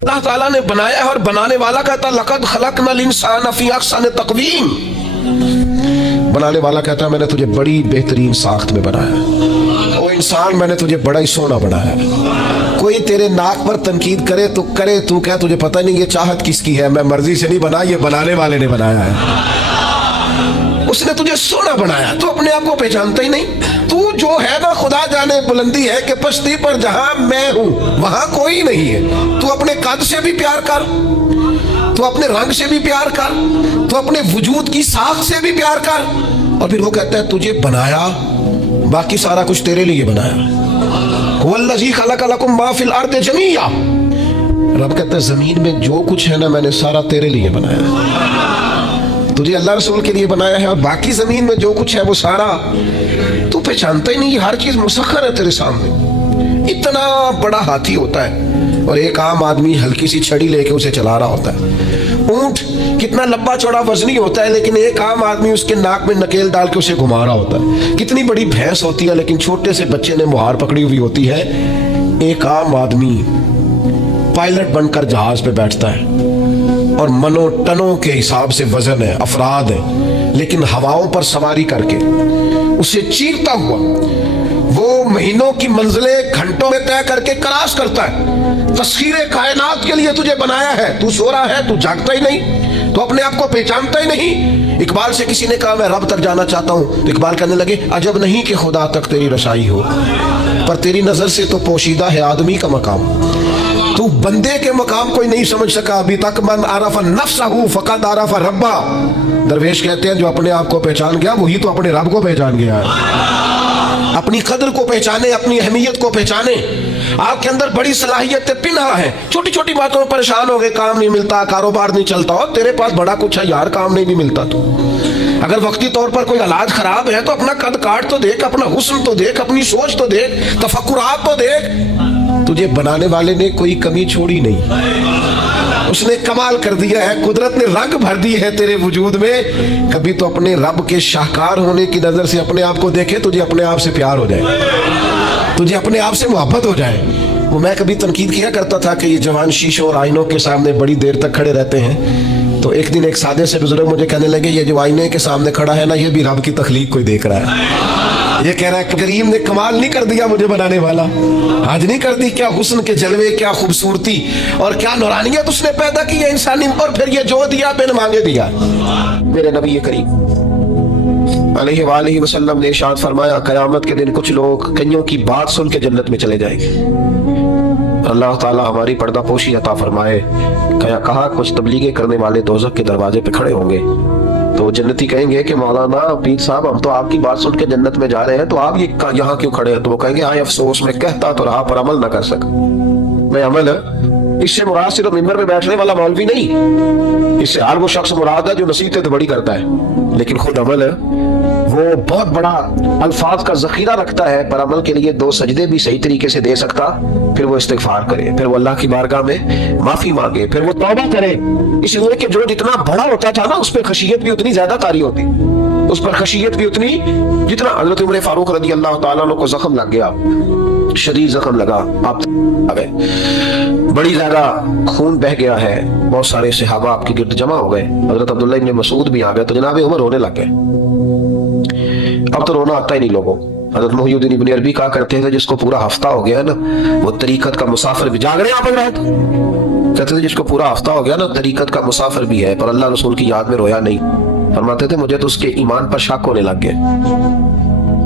अल्लाह ताला ने बनाया है और बनाने वाला कहता लक़द खलक़नल इंसान फी अहसन तक़वीम। बनाने वाला कहता है मैंने तुझे बड़ी बेहतरीन साख्त में बनाया। ओ इंसान मैंने तुझे बड़ा ही सोना बनाया। कोई तेरे नाक पर तनकीद करे तो करे, तू क्या तुझे पता नहीं ये चाहत किसकी है? मैं मर्जी से नहीं बना, ये बनाने वाले ने बनाया है। उसने तुझे सोना बनाया, तो अपने आप को पहचानता ही नहीं। तू जो है ना खुदा जाने बुलंदी है कि पश्ती पर जहां मैं हूं वहां कोई नहीं है। तू अपने कद से भी प्यार कर, तू अपने रंग से भी प्यार कर, तू अपने वजूद की साख से भी प्यार कर। और फिर वो कहता है तुझे बनाया, बाकी सारा कुछ तेरे लिए बनाया। हुवल्लज़ी खलक़ लकुम मा फिल अर्दि जमीआ। रब कहता है जमीन में जो कुछ है ना मैंने सारा तेरे लिए बनाया। तुझे अल्लाह रसूल के लिए बनाया है और बाकी जमीन में जो कुछ है वो सारा तू पहचानता ही नहीं। हर चीज मुसख्खर है तेरे सामने। इतना बड़ा हाथी होता है और एक आम आदमी हल्की सी छड़ी लेके उसे चला रहा होता है। ऊंट कितना लंबा चौड़ा वजनी होता है लेकिन एक आम आदमी उसके नाक में नकेल डाल के उसे घुमा रहा होता है। कितनी बड़ी भैंस होती है लेकिन छोटे से बच्चे ने मुहार पकड़ी हुई होती है। एक आम आदमी पायलट बनकर जहाज पे बैठता है और मनो टनों के हिसाब से वजन है, अफराद है, लेकिन हवाओं पर सवारी करके उसे चीरता हुआ वो महीनों की मंजिलें घंटों में तय करके क्रॉस करता है। तस्खीरे कायनात के लिए तुझे बनाया है। तू सो रहा है, तू जागता ही नहीं, तो अपने आप को पहचानता ही नहीं। इकबाल से किसी ने कहा मैं रब तक जाना चाहता हूं, तो इकबाल कहने लगे अजब नहीं कि खुदा तक तेरी रसाई हो, पर तेरी नजर से तो पोशीदा है आदमी का मकाम। तू बंदे के मकाम कोई नहीं समझ सका अभी तक। मन आरफ़ नफ्सहू फ़क़द आरफ़ रब्बा। दरवेश कहते हैं जो अपने आप को पहचान गया वही तो अपने रब को पहचान गया है। अपनी कदर को पहचाने, अपनी अहमियत को पहचाने। आपके अंदर बड़ी सलाहियतें पिन्हा है। छोटी छोटी बातों में परेशान हो गए, काम नहीं मिलता, कारोबार नहीं चलता, और तेरे पास बड़ा कुछ है यार, काम नहीं मिलता। तो अगर वक्ती तौर पर कोई हालात खराब है तो अपना कद काट तो देख, अपना हुस्न तो देख, अपनी सोच तो देख, तफक्कुरात तो देख। तुझे बनाने वाले ने कोई कमी छोड़ी नहीं। उसने कमाल कर दिया है, कुदरत ने रंग भर दी है तेरे वजूद में। कभी तो अपने रब के शाहकार होने की नजर से अपने आप को देखे, तुझे अपने आप से प्यार हो जाए, तुझे अपने आप से मोहब्बत हो जाए। वो मैं कभी तनकीद किया करता था कि ये जवान शीशों और आईनों के सामने बड़ी देर तक खड़े रहते हैं। तो एक दिन एक सादे से बुजुर्ग मुझे कहने लगे ये जो आईने के सामने खड़ा है ना, ये भी रब की तख्लीक कोई देख रहा है। ये कह रहा है करीम ने कमाल नहीं कर दिया मुझे बनाने वाला, आज नहीं कर दी? क्या हुस्न के जलवे, क्या खूबसूरती और क्या नूरानियत उसने पैदा की है इंसानी। और फिर ये जो दिया बिन मांगे दिया। मेरे नबी करीम अलैहि वसल्लम ने इरशाद फरमाया क़यामत के दिन कुछ लोग कईयों की बात सुन के जन्नत में चले जाएंगे। अल्लाह ताला हमारी पर्दा पोशी अता फरमाए। कहा कुछ तबलीगे करने वाले दोज़ख के दरवाजे पे खड़े होंगे तो जन्नती कहेंगे कि मौलाना पीर साहब हम तो आपकी बात सुन के जन्नत में जा रहे हैं, तो आप ये यहाँ क्यों खड़े हैं? तो वो कहेंगे हाय अफसोस, मैं कहता तो रहा पर अमल ना कर सका। मैं अमल इससे मुराद सिर्फ मिंबर में बैठने वाला मौलवी नहीं, इससे हर वो शख्स मुराद है जो नसीहतें तो बड़ी करता है लेकिन खुद अमल है वो बहुत बड़ा अल्फाज का जखीरा रखता है, पर अमल के लिए 2 सजदे भी सही तरीके से दे सकता। फिर वो इस्तिगफार करे, फिर वो अल्लाह की बारगाह में माफी मांगे, फिर वो तौबा करे। इसलिए कि जो जितना बड़ा होता था ना उस पर खशियत भी उतनी ज्यादा तारी होती, उस पर खशियत भी उतनी जितना। हजरत उमर फारूक रज़ी अल्लाह तआला अन्हु को जख्म लग गया, शदीद जख्म लगा, आप आ गए, बड़ी ज्यादा खून बह गया है, बहुत सारे सहाबा आपके गिर्द जमा हो गए, हजरत अब्दुल्ला इब्न मसूद भी आ गए, तो जनाब उमर रोने लग गए। अब तो रोना आता ही नहीं लोगों। हजरत मुहय्यिद्दीन इब्न अरबी कहा करते थे जिसको पूरा हफ्ता हो गया ना वो तरीकत का मुसाफिर भी, जाग रहे हैं आप रात, कहते थे जिसको पूरा हफ्ता हो गया ना तरीकत का मुसाफिर भी है, पर अल्लाह रसूल की याद में रोया नहीं। फरमाते थे मुझे तो उसके ईमान पर शक होने लग गया,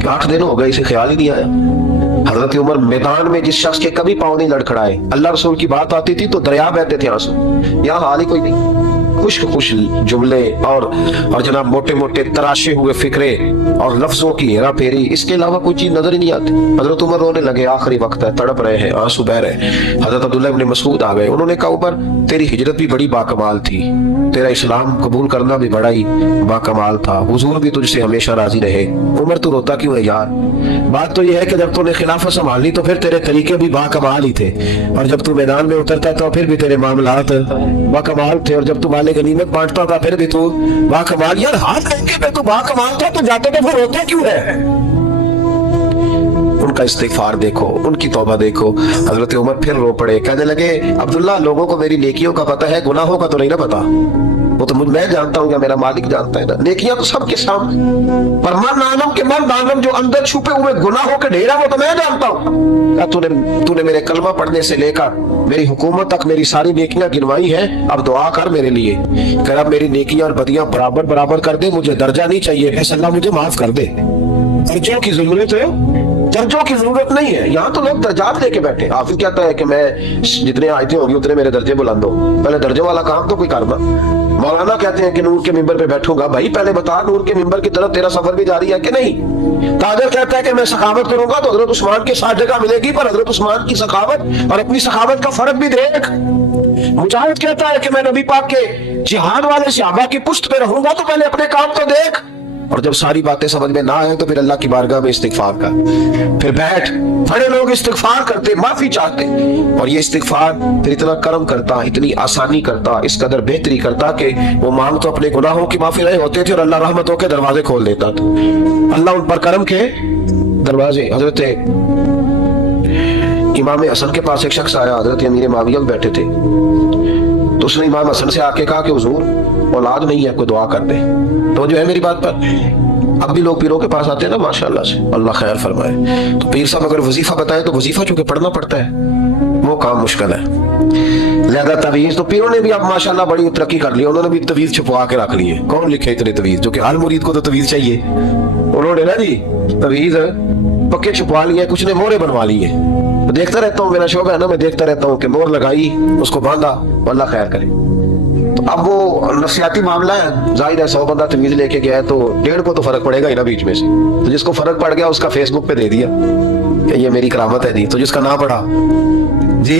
8 दिन हो गए इसे ख्याल ही नहीं आया। हजरत उमर मैदान में जिस शख्स के कभी पाँव नहीं लड़खड़ाए, अल्लाह रसूल की बात आती थी तो दरिया बहते थे आंसू, यहाँ हाल ही कोई नहीं। खुश जुमले और जनाब मोटे मोटे तराशे हुए फिक्रे और लफ्जों की हेरा फेरी, इसके अलावा कोई चीज नजर ही नहीं आती। हजरत उमर रोने लगे, आखिरी वक्त है, तड़प रहे हैं, आंसू बह रहे हैं। हजरत अब्दुल्ला इब्न मसूद आ गए, उन्होंने कहा उमर तेरी हिजरत भी बड़ी बाकमाल थी, तेरा इस्लाम कबूल करना भी बड़ा ही बाकमाल था, हुजूर भी तुझसे हमेशा राजी रहे। उमर तू रोता क्यों है यार? बात तो यह है कि जब तूने खिलाफत संभाली तो फिर तेरे तरीके भी बाकमाल ही थे, और जब तू मैदान में उतरता तो फिर भी तेरे मामलात बाकमाल थे, और जब तू माले गनीमत बांटता था फिर भी तू बाकमाल। यार हाथ लेके पे तू बाकमाल था, तो जाते थे वो रोते क्यों है? उनका इस्तिगफार देखो, उनकी तौबा देखो। हजरत उमर फिर रो पड़े, कहने लगे अब्दुल्ला लोगों को मेरी नेकियों का पता है, गुनाहों का तो नहीं ना पता। वो तो मैं जानता हूँ या मेरा मालिक जानता है ना, नेकियां तो सबके सामने, पर मन आलम के मन आलम जो अंदर छुपे हुए गुनाहों के ढेर है वो तो मैं जानता हूँ। तूने मेरे कलमा पढ़ने से लेकर मेरी हुकूमत तक मेरी सारी नेकियां गिनवाई है, अब दुआ कर मेरे लिए, कर अब मेरी नेकियां और बदियां बराबर बराबर कर दे, मुझे दर्जा नहीं चाहिए, ऐसा अल्लाह मुझे माफ कर दे। दर्जों की जरूरत है, दर्जों की जरूरत नहीं है। यहाँ तो लोग दर्जात लेके बैठे। हाफिज कहता है कि मैं जितने आयतें होंगी उतने मेरे दर्जे बुलंद हो, पहले दर्जे वाला काम तो कोई करना। मौलाना कहते हैं कि नूर के मिंबर पे बैठूंगा, भाई पहले बता नूर के मिंबर की तरफ तेरा सफर भी जारी है कि नहीं। ताजर कहता है कि मैं सखावत करूंगा तो हजरत उस्मान के साथ जगह मिलेगी, पर हजरत उस्मान की सखावत और अपनी सखावत का फर्क भी देख। मुजाहिद कहता है कि मैं नबी पाक के जिहाद वाले सहाबा की पुश्त पे रहूंगा तो पहले अपने काम तो देख। और जब सारी बातें समझ में ना आए तो फिर अल्लाह की बारगाह में इस्तिगफार कर, फिर बैठ। बड़े लोग इस्तिगफार करते, माफी चाहते, और ये इस्तिगफार फिर इतना करम करता, इतनी आसानी करता, इस कदर बेहतरी करता कि वो मांग तो अपने गुनाहों की माफी रहे होते थे और अल्लाह रहमतों के दरवाजे खोल देता था। अल्लाह उन पर करम के दरवाजे। हजरत इमाम हसन के पास एक शख्स आया, हजरत अमीर माविया में बैठे थे, तो उसने इमाम हसन से आके कहा कि हुजूर औलाद नहीं है, कोई दुआ कर दे। तो जो है मेरी बात पर, अब भी लोग पीरों के पास आते हैं ना माशाल्लाह से, अल्लाह खैर फरमाए। तो पीर साहब अगर वजीफा बताए तो वजीफा चूंकि पढ़ना पड़ता है, वो काम मुश्किल है। लिहाजा तवीज तो पीरों ने भी अब माशाल्लाह बड़ी तरक्की कर ली, उन्होंने भी तवीज छुपवा के रख ली है। कौन लिखे इतने तवीज, जो कि हर मुरीद को तो तवीज चाहिए। उन्होंने ना जी तवीज पक्के छुपवा लिए, कुछ ने मोहरे बनवा लिए। तो देखता रहता हूँ, मेरा शौक है ना, मैं देखता रहता हूँ कि मोहर लगाई, उसको बांधा, अल्लाह खैर करे। तो अब वो नफसियाती मामला है, जाहिर है 100 बंदा तमीज लेके गया है तो 1.5 को तो फर्क पड़ेगा ही ना बीच में से। तो जिसको फर्क पड़ गया उसका फेसबुक पे दे दिया कि ये मेरी करामत है जी। तो जिसका ना पड़ा जी,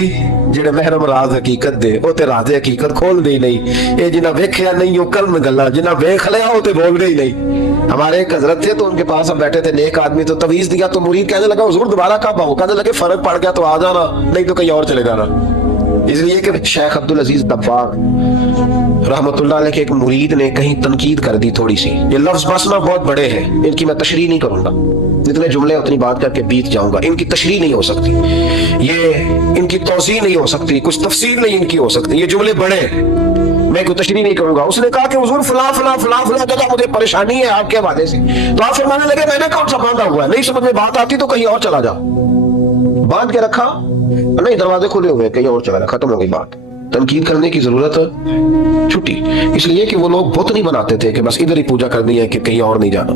जेड़े महरम राज हकीकत दे ओ ते राज हकीकत खोल दे नहीं। ये जिन्हें वेख्या नहीं वो कर्म गल्ला, जिन्हें वेख लिया वो ते बोल ही नहीं। हमारे एक हजरत थे तो उनके पास हम बैठे थे, नेक आदमी, तो तवीज दिया तो मुरीद कहने लगा हुजूर दोबारा कब आओ, कहने लगे फर्क पड़ गया तो आ जाना, नहीं तो कहीं और चले जाना। इसलिए कि शेख अब्दुल अजीज दब्बाग रहमतुल्लाह अलैह के एक मुरीद ने कहीं तनकीद कर दी थोड़ी सी। ये लफ्ज बस ना बहुत बड़े हैं, इनकी मैं तशरीह नहीं करूंगा, जितने जुमले उतनी बात करके बीत जाऊंगा। इनकी तशरीह नहीं हो सकती, ये इनकी तौसीह नहीं हो सकती, कुछ तफसील नहीं इनकी हो सकती, ये जुमले बड़े, मैं कोई तशरीह नहीं करूंगा। उसने कहा कि हुजूर फला फला फला फला जगह मुझे परेशानी है आपके हवाले से। तो आप फरमाने लगे मैंने कौन सा बांधा हुआ है, नहीं समझ में बात आती तो कहीं और चला जा। बांध के रखा नहीं, दरवाजे खुले हुए, कहीं और चला, खत्म हो गई बात। तनकीद करने की जरूरत छुट्टी, इसलिए कि वो लोग बुत नहीं बनाते थे कि बस इधर ही पूजा करनी है कि कहीं और नहीं जाना।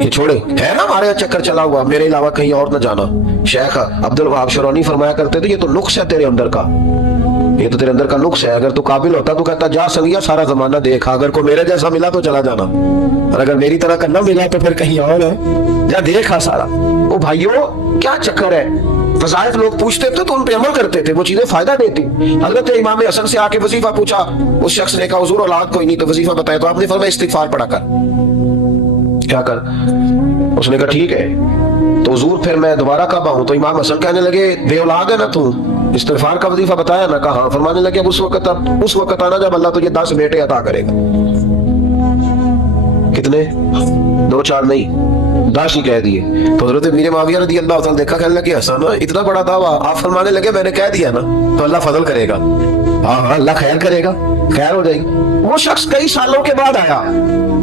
ये छोड़े, है ना हमारे चक्कर चला हुआ, मेरे अलावा कहीं और न जाना। शेख अब्दुल वहाब शरौनी फरमाया करते थे ये तो नुक्स है तेरे अंदर का, ये तो तेरे अंदर का नुक्स है। अगर तू काबिल होता तो कहता जा संगिया सारा जमाना देखा, अगर कोई मेरे जैसा मिला तो चला जाना, और अगर मेरी तरह का न मिला तो फिर कहीं और है, जा देखा सारा। ओ भाइयों क्या चक्कर है, वज़ाइफ लोग पूछते थे तो उन पे अमल करते थे, वो चीजें फायदा देती। हजरत इमाम हसन से आके वजीफा पूछा, उस शख्स ने कहा हुजूर औलाद कोई नहीं, तो वजीफा बताया, तो आपने फरमाया इस्तिगफार पढ़ा कर। क्या कर? उसने कहा ठीक है। तो हुजूर फिर मैं दोबारा कब आऊं? तो इमाम हसन कहने लगे बे औलाद है ना तू, इस्तिगफार का वजीफा बताया ना? कहा। फरमाने लगे अब उस वक्त आना जब अल्लाह तुझे 10 बेटे अता करेगा। कितने? 2-4 नहीं, 10 ही कह दिए। तो हज़रत अमीर मुआविया रज़ी अल्लाह तआला देखा, कहने लगे हसन इतना बड़ा दावा। आप फरमाने लगे मैंने कह दिया ना तो अल्लाह फजल करेगा, हाँ अल्लाह खैर करेगा, खैर हो जाएगी। वो शख्स कई सालों के बाद आया,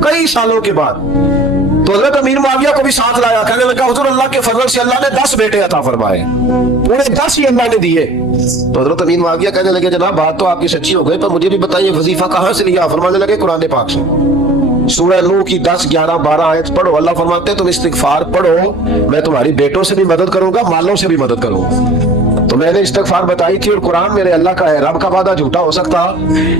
कई सालों के बाद, तो हज़रत अमीर मुआविया को भी साथ लाया, कहने लगा हुजूर अल्लाह के फजल से अल्लाह ने 10 बेटे अता फरमाए, पूरे 10 ही अल्लाह ने दिए। तो हज़रत अमीर मुआविया कहने लगे जनाब बात तो आपकी सच्ची हो गई, पर मुझे भी बताइए वजीफा कहाँ से लिया? फरमाने लगे कुरान पाक से, सूरह नूह की 10, 11, 12 आयत पढ़ो। अल्लाह फरमाते हैं तुम इस्तिगफार पढ़ो, मैं तुम्हारी बेटों से भी मदद करूंगा, मालों से भी मदद करूंगा। तो मैंने इस्तिगफार बताई थी और कुरान मेरे अल्लाह का है, रब का वादा झूठा हो सकता?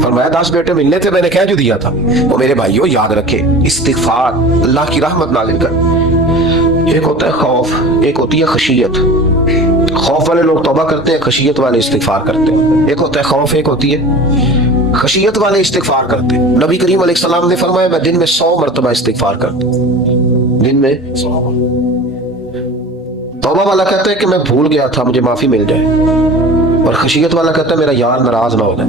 फरमाया 10 बेटे मिलने थे, मैंने कह जो दिया था। वो मेरे भाइयों याद रखे, इस्तिगफार अल्लाह की रहमत नाज़िल कर। एक होता है खौफ, एक होती है खशियत। खौफ वाले लोग तौबा करते हैं, खशियत वाले इस्तिगफार करते हैं। एक होता है खौफ, एक होती है खशियत वाले इस्तिगफार करते। नबी करीम अलैहिस्सलाम ने फरमाया मैं दिन में 100 मरतबा इस्तिगफार करता हूं, दिन में 100। तौबा वाला कहता है कि मैं भूल गया था, मुझे माफी मिल जाए, और खशियत वाला कहता है मेरा यार नाराज ना हो जाए,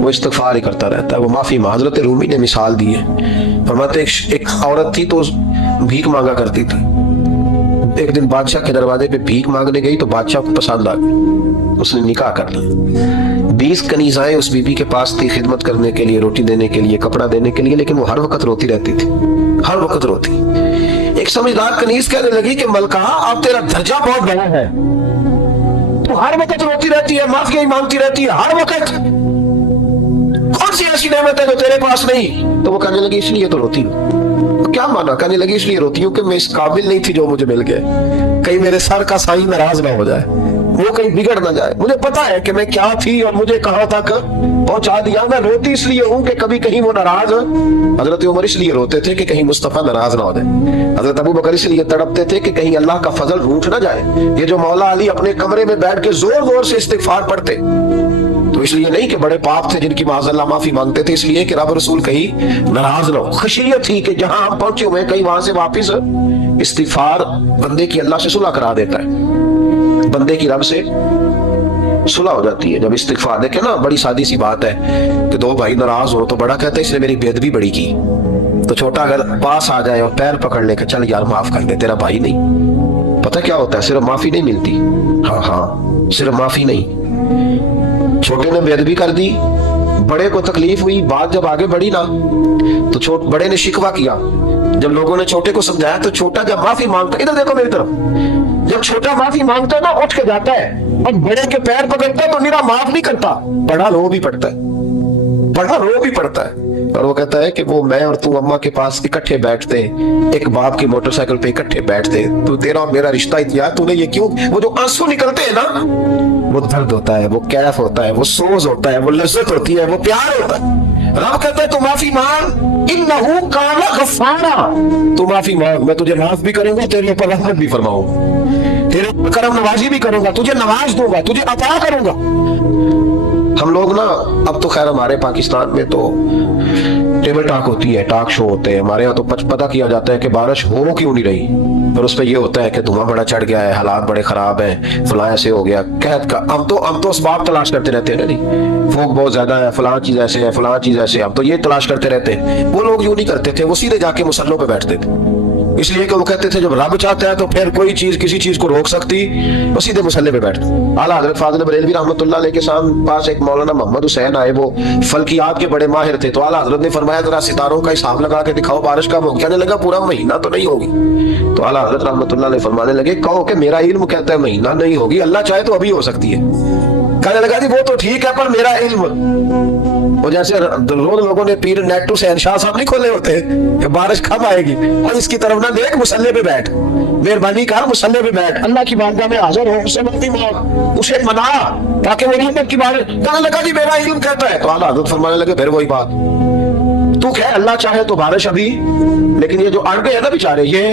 वो इस्तिगफार ही करता रहता है, वो माफी। हज़रत रूमी ने मिसाल दी है, फरमाते एक औरत थी तो भीख मांगा करती थी, एक दिन बादशाह के दरवाजे पे भीख मांगने गई तो बादशाह को पसंद आ गई, उसने निकाह कर लिया। 20 कनीज़ाएं उस बीबी के पास थी खिदमत करने के लिए, रोटी देने के लिए, कपड़ा देने के लिए, लेकिन वो हर वक्त रोती रहती थी, हर वक्त रोती। एक समझदार कनीज कहने लगी कि मलका, अब तेरा दर्जा बहुत बड़ा है, तो हर वक्त रोती रहती है, माफिया ही मांगती रहती है हर वक्त, कौन सी ऐसी नेमत है जो तेरे पास नहीं? तो वो कहने लगी इसलिए तो रोती हूँ। क्या माना? कहने लगी इसलिए रोती हूँ कि मैं इस काबिल नहीं थी जो मुझे मिल गया, कहीं मेरे सर का साईं नाराज ना हो जाए, वो कहीं बिगड़ ना जाए। मुझे पता है कि मैं क्या थी और मुझे कहां तक पहुंचा दिया। मैं रोती इसलिए हूं कि कभी कहीं वो नाराज। हजरत उमर इसलिए रोते थे कि कहीं मुस्तफा नाराज ना हो जाए। हजरत अबू बकर इसलिए तड़पते थे कि कहीं अल्लाह का फजल रूठ ना जाए। ये जो मौला अली अपने कमरे में बैठ के जोर जोर से इस्तिगफार पढ़ते, तो इसलिए नहीं कि बड़े पाप थे जिनकी माज़अल्लाह माफी मांगते थे, इसलिए कि रब रसूल कहीं नाराज ना हो। खुशियत थी कि जहां हम पहुंचे हुए कहीं वहां से वापिस इस्तिगफार बंदे की अल्लाह से सुलह करा देता है, बंदे की रब से सुलह हो जाती है जब इस्तिगफार। देखे ना, बड़ी सादी सी बात है कि दो भाई नाराज हो तो बड़ा कहता है इसने मेरी बेअदबी बड़ी की, तो छोटा अगर पास आ जाए और पैर पकड़ ले के चल यार माफ कर दे, तेरा भाई नहीं। पता क्या होता है? सिर्फ माफी नहीं मिलती, हाँ, सिर्फ माफी नहीं। छोटे ने बेअदबी कर दी, बड़े को तकलीफ हुई, बात जब आगे बढ़ी ना तो बड़े ने शिकवा किया। जब लोगों ने छोटे को समझाया तो छोटा जब माफी मांगता, इधर देखो मेरी तरफ, जब छोटा माफी मांगता है ना उठ के जाता है और बड़े के पैर पकड़ता है तो निरा माफ नहीं करता, बड़ा रो भी पड़ता है, बड़ा रो भी पड़ता है। और वो कहता है कि वो मैं और तू अम्मा के पास इकट्ठे बैठते, एक बाप की मोटरसाइकिल पे इकट्ठे बैठते, तो तेरा और मेरा रिश्ता इतना, तूने ये क्यों? वो जो आंसू निकलते हैं ना, वो दर्द होता है, वो कैफ होता है, वो सोज होता है, वो लज्जत होती है, वो प्यार होता है। रब कहता है तू माफी मांग, इन्नहु काना गफ्फारा, तू माफी मांग, मैं तुझे माफ भी करूंगा, तेरे ऊपर रहमत भी फरमाऊंगा, तेरे करम नवाजी भी करूंगा, तुझे नवाज दूंगा, तुझे अता करूंगा। हम लोग ना, अब तो खैर हमारे पाकिस्तान में तो टेबल टॉक होती है, टॉक शो होते हैं, हमारे यहाँ तो पता किया जाता है कि बारिश हो क्यों नहीं रही, और उस पर ये होता है कि धुआं बड़ा चढ़ गया है, हालात बड़े खराब हैं, फलां ऐसे हो गया, कहत का हम तो असबाब तलाश करते रहते हैं ना, नहीं फोक बहुत ज्यादा है, फलां चीज ऐसे है, फलां चीज ऐसे, हम तो ये तलाश करते रहते हैं। वो लोग यूं नहीं करते थे, वो सीधे जाके मुसल्लों पे बैठते थे, इसलिए कि वो कहते थे जब रब चाहता है तो फिर कोई चीज किसी चीज को रोक सकती, वो सीधे मुसल्ले पे बैठते। आला हजरत फाजिल बरेलवी रहमतुल्लाह अलैह के पास एक मौलाना मोहम्मद हुसैन आए, वो फल्कियात के बड़े माहिर थे, तो आला हजरत ने फरमाया जरा सितारों का हिसाब लगा के दिखाओ बारिश कब होगी। कहने लगा पूरा महीना तो नहीं होगी। तो आला हजरत रहमतुल्लाह अलैह फरमाने लगे कहो कि मेरा इल्म कहता है महीना नहीं होगी, अल्लाह चाहे तो अभी हो सकती है। कहने लगा जी वो तो ठीक है पर मेरा इल्म, वो जैसे रोज लोगों ने पीर नेट टू शहनशाह साहब नहीं खोले होते कि बारिश कब आएगी, और इसकी तरफ ना देख, मुसल्ले पे बैठ, मेहरबानी कर मुसल्ले पे बैठ, अल्लाह की बारगाह में हाजिर हो, उसे मत मांग, उसे मना ताकि वो रहमत की बारिश। कहने लगा जी मेरा इल्म कहता है। तो आला हज़रत फरमाने लगे फिर वही बात, तू कह अल्लाह चाहे तो बारिश अभी, लेकिन ये जो अड़ गए हैं ना बेचारे, ये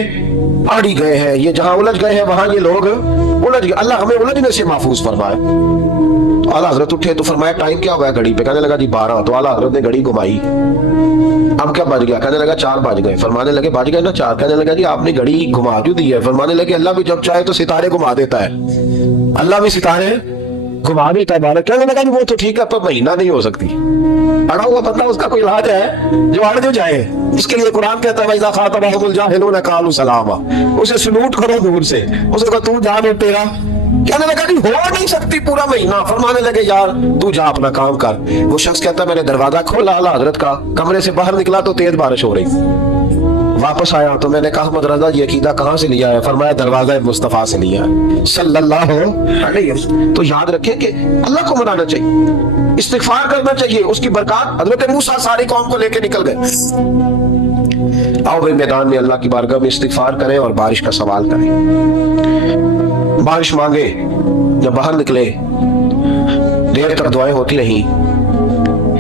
अड़ ही गए हैं, ये जहां उलझ गए हैं वहां ये लोग उलझ गए, अल्लाह हमें उलझने से महफूज फरमाए। तो आला हजरत उठे तो फरमाया टाइम क्या हुआ है घड़ी पे? कहने लगा जी 12। तो आला हजरत ने घड़ी घुमाई, अब क्या बज गया? कहने लगा 4 बज गए। फरमाने लगे बज गए ना 4? कहने लगा जी आपने घड़ी घुमा क्यों दी है? फरमाने लगे अल्लाह भी जब चाहे तो सितारे घुमा देता है, अल्लाह भी सितारे घुमा देता है बारिश। कहने लगा जी वो तो ठीक है पर महीना नहीं हो सकती। अड़ा हुआ बंदा, उसका कोई इलाज है जो अड़ जो जाए, उसके लिए कुरान कहता है वैसा खातबहुमुल जाहिलून कालू सलामा, उसे सलूट करो दूर से, उसे कहो तू जा मैं तेरा। कहने लगा कि हो नहीं सकती पूरा महीना। फरमाने लगे यार तू जा अपना काम कर। वो शख्स कहता मैंने दरवाजा खोला आला हजरत का, कमरे से बाहर निकला तो तेज बारिश हो रही। वापस आया तो मैंने कहा अहमद रजा ये अकीदा कहाँ से लिया है? फरमाया दरवाजा मुस्तफा से लिया है सल्लल्लाहु अलैहि वसल्लम। तो याद रखें कि अल्लाह को मनाना चाहिए, इस्तिगफार करना चाहिए, उसकी बरकत। हजरत मूसा सारी कौम को लेके निकल गए। आओ भाई मैदान में अल्लाह की बारगाह में इस्तिगफार करें और बारिश का सवाल करें, बारिश मांगे। जब बाहर निकले देर तक दुआएं होती रही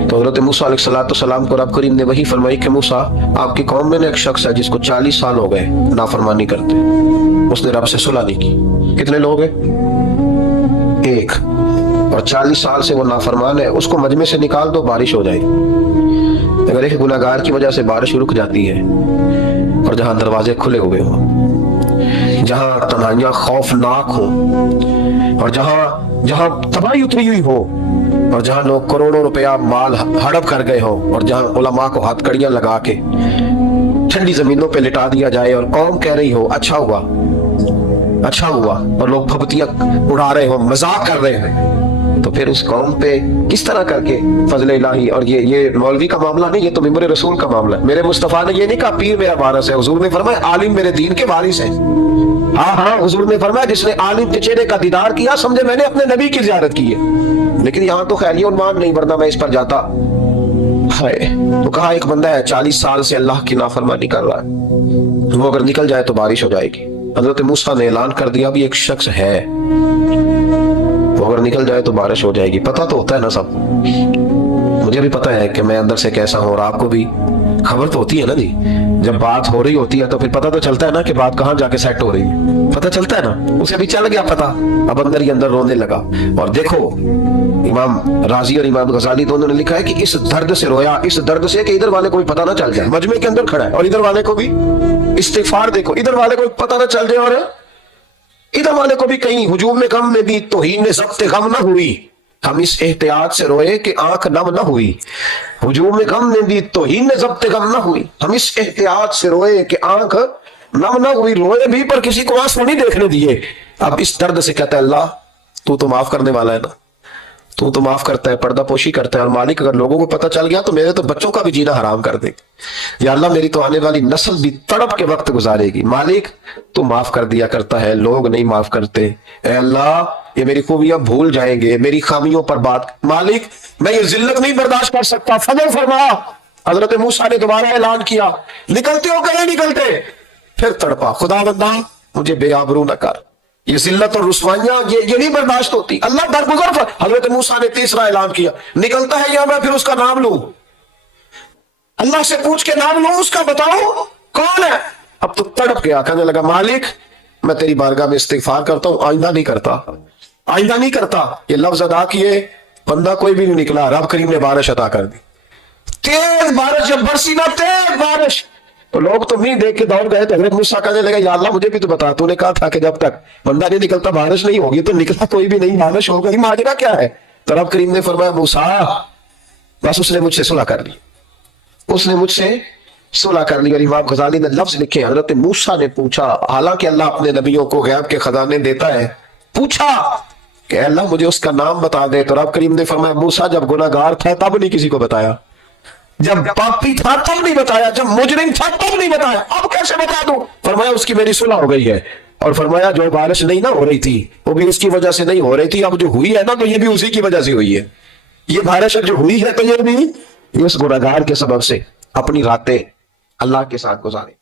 तो हज़रत मूसा अलैहिस्सलाम को रब करीम ने वही फरमाई कि मूसा आपकी कौम में एक शख्स है जिसको 40 साल हो गए नाफरमानी करते, उसने रब से सुलह नहीं की। कितने लोग हैं? एक। और 40 साल से वो नाफरमान है, उसको मजमे से निकाल दो बारिश हो जाएगी। अगर एक गुनाहगार की वजह से बारिश रुक जाती है और जहां दरवाजे खुले हुए हो, जहां तन्हाइयां खौफनाक हो, और जहां तबाही उतरी हुई हो, और जहां लोग करोड़ों रुपया माल हड़प कर गए हो, और जहां उलमा को हथकड़ियां लगा के ठंडी जमीनों पे लिटा दिया जाए और कौम कह रही हो अच्छा हुआ अच्छा हुआ, और लोग फबतियां उड़ा रहे हो, मजाक कर रहे हैं, तो फिर उस कौम पे किस तरह करके फजल इलाही। और ये मौलवी का मामला नहीं, ये तो मिंबर रसूल का मामला है। मेरे मुस्तफा ने ये नहीं कहा पीर मेरा वारिस है, हुजूर ने फरमाया आलिम मेरे दीन के वारिस है। हाँ हाँ, हुजूर ने फरमाया जिसने आलिम के चेहरे का दीदार किया समझे मैंने अपने नबी की जियारत की है। लेकिन यहाँ तो खैर ये उन्मान नहीं, वरना मैं इस पर जाता है। तो कहा एक बंदा है 40 साल से अल्लाह की नाफरमानी कर रहा है, वो अगर निकल जाए तो बारिश हो जाएगी। हजरत मूसा ने ऐलान कर दिया भी एक शख्स है, वो अगर निकल जाए तो बारिश हो जाएगी। पता तो होता है ना सब, मुझे भी पता है कि मैं अंदर से कैसा हूं, और आपको भी खबर तो होती है ना जी। जब बात हो रही होती है तो फिर पता तो चलता है ना कि बात कहां जाके सेट हो रही है, पता चलता है ना। उसे भी चल गया पता, अब अंदर ही अंदर रोने लगा। और देखो इमाम राजी और इमाम गजाली दोनों ने लिखा है कि इस दर्द से रोया, इस दर्द से कि इधर वाले को भी पता ना चल जाए, मजमे के अंदर खड़ा है और इधर वाले को भी इस्तिगफार, देखो इधर वाले को पता ना चल जाए और इधर वाले को भी कहीं हुजूम में गम में भी तौहीन ज़ब्त गम ना हुई। हम इस एहतियात से रोए कि आंख नम ना हुई, हुजूम में गम में भी तौहीन ज़ब्त गम ना हुई। हम इस एहतियात से रोए कि आंख नम ना हुई, रोए भी पर किसी को आंसू नहीं देखने दिए। अब इस दर्द से कहता है अल्लाह तू तो माफ करने वाला है ना, तू तो माफ करता है, पर्दा पोशी करता है। और मालिक अगर लोगों को पता चल गया तो मेरे तो बच्चों का भी जीना हराम कर दे। या अल्लाह मेरी तो आने वाली नस्ल भी तड़प के वक्त गुजारेगी। मालिक तू माफ कर दिया करता है, लोग नहीं माफ करते। ए अल्लाह ये मेरी खूबियां भूल जाएंगे, मेरी खामियों पर बात, मालिक मैं ये जिल्लत नहीं बर्दाश्त कर सकता, फजल फरमा। हजरत मूसा ने दोबारा ऐलान किया, निकलते हो कहीं निकलते, फिर तड़पा, खुदा बंदा मुझे बेआबरू न कर, ये जिल्लत और रुसवाइयां ये नहीं बर्दाश्त होती। अल्लाह दरगुजर। हजरत मूसा ने तीसरा ऐलान किया, निकलता है या मैं फिर उसका नाम लूं, अल्लाह से पूछ के नाम लूं उसका, बताओ कौन है। अब तो तड़प गया, कहने लगा मालिक मैं तेरी बारगाह में इस्तिगफार करता हूं, आइंदा नहीं करता, आइंदा नहीं करता। ये लफ्ज अदा किए, बंदा कोई भी नहीं निकला। रब करीम ने बारिश अता कर दी, तेज बारिश, जब बरसी ना तेज बारिश, तो लोग तो नहीं देख के दौड़ गए। तो हजरत मूसा कहने लगा या अल्लाह मुझे भी तो बता, तूने कहा था कि जब तक बंदा नहीं निकलता बारिश नहीं होगी, तो निकला कोई भी नहीं, बारिश हो गई, माजरा क्या है। तो रब करीम ने फरमाया मूसा बस उसने मुझसे सुलह कर ली, उसने मुझसे सुलह कर ली। और इमाम गजाली ने लफ्ज लिखे, हजरत मूसा ने पूछा, हालांकि अल्लाह अपने नबियों को गैब के खजाने देता है, पूछा कि अल्लाह मुझे उसका नाम बता दे। तो रब करीम ने फरमाया मूसा जब गुनाहगार था तब नहीं किसी को बताया, जब पापी था तब नहीं बताया, जब मुजरिम था तब नहीं बताया, अब कैसे बता दूं। फरमाया उसकी मेरी सुलह हो गई है। और फरमाया जो बारिश नहीं ना हो रही थी वो भी इसकी वजह से नहीं हो रही थी, अब जो हुई है ना तो ये भी उसी की वजह से हुई है। ये बारिश जो हुई है तो ये भी इस गुनाहगार के सबब से। अपनी रातें अल्लाह के साथ गुजारे।